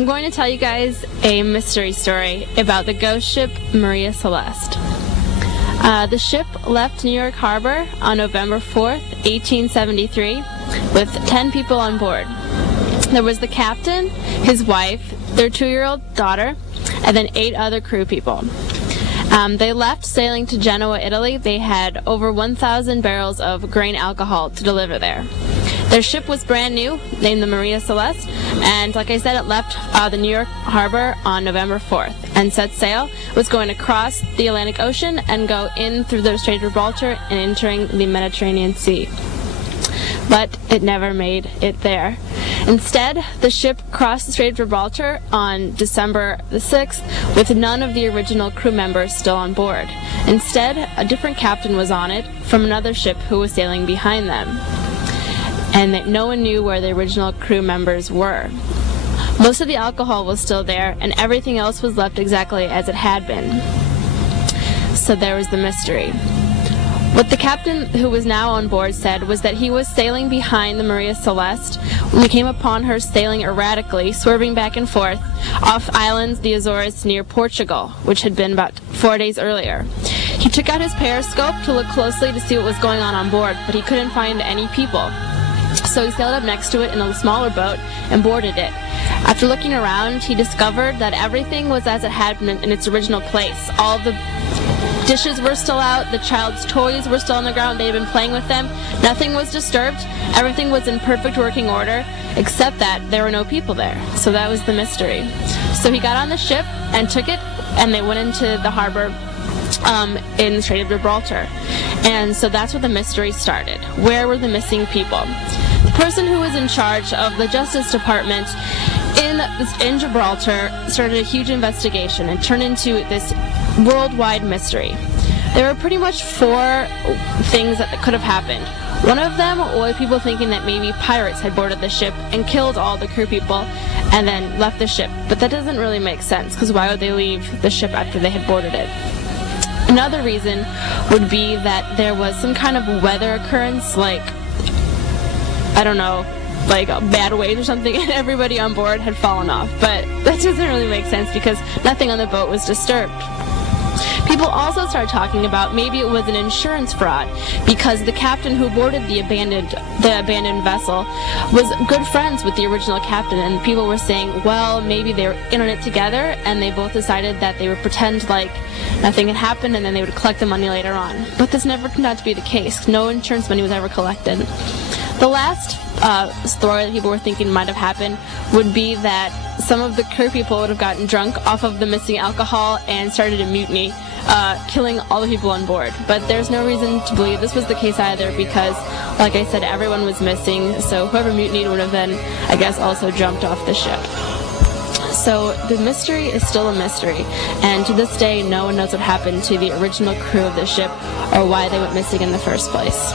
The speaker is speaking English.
I'm going to tell you guys a mystery story about the ghost ship Maria Celeste. The ship left New York Harbor on November 4th, 1873, with 10 people on board. There was the captain, his wife, their 2-year-old daughter, and then 8 other crew people. They left sailing to Genoa, Italy. They had over 1,000 barrels of grain alcohol to deliver there. Their ship was brand new, named the Maria Celeste, and like I said, it left the New York Harbor on November 4th and set sail. It was going to cross the Atlantic Ocean and go in through the Strait of Gibraltar and entering the Mediterranean Sea. But it never made it there. Instead, the ship crossed the Strait of Gibraltar on December the 6th with none of the original crew members still on board. Instead, a different captain was on it from another ship who was sailing behind them, and that no one knew where the original crew members were. Most of the alcohol was still there, and everything else was left exactly as it had been. So there was the mystery. What the captain, who was now on board, said was that he was sailing behind the Maria Celeste when he came upon her sailing erratically, swerving back and forth, off islands, the Azores, near Portugal, which had been about 4 days earlier. He took out his periscope to look closely to see what was going on board, but he couldn't find any people. So he sailed up next to it in a smaller boat and boarded it. After looking around, he discovered that everything was as it had been in its original place. All the dishes were still out, the child's toys were still on the ground, they had been playing with them. Nothing was disturbed, everything was in perfect working order, except that there were no people there. So that was the mystery. So he got on the ship and took it, and they went into the harbor in the Strait of Gibraltar. And so that's where the mystery started. Where were the missing people? The person who was in charge of the Justice Department in Gibraltar started a huge investigation and turned into this worldwide mystery. There were pretty much 4 things that could have happened. One of them was people thinking that maybe pirates had boarded the ship and killed all the crew people and then left the ship. But that doesn't really make sense, because why would they leave the ship after they had boarded it? Another reason would be that there was some kind of weather occurrence, like, I don't know, like a bad wave or something, and everybody on board had fallen off. But that doesn't really make sense because nothing on the boat was disturbed. People also started talking about maybe it was an insurance fraud, because the captain who boarded the abandoned vessel was good friends with the original captain, and people were saying, well, maybe they were in on it together, and they both decided that they would pretend like nothing had happened, and then they would collect the money later on. But this never turned out to be the case. No insurance money was ever collected. The last story that people were thinking might have happened would be that some of the crew people would have gotten drunk off of the missing alcohol and started a mutiny, killing all the people on board. But there's no reason to believe this was the case either, because, like I said, everyone was missing, so whoever mutinied would have then, I guess, also jumped off the ship. So the mystery is still a mystery, and to this day no one knows what happened to the original crew of the ship or why they went missing in the first place.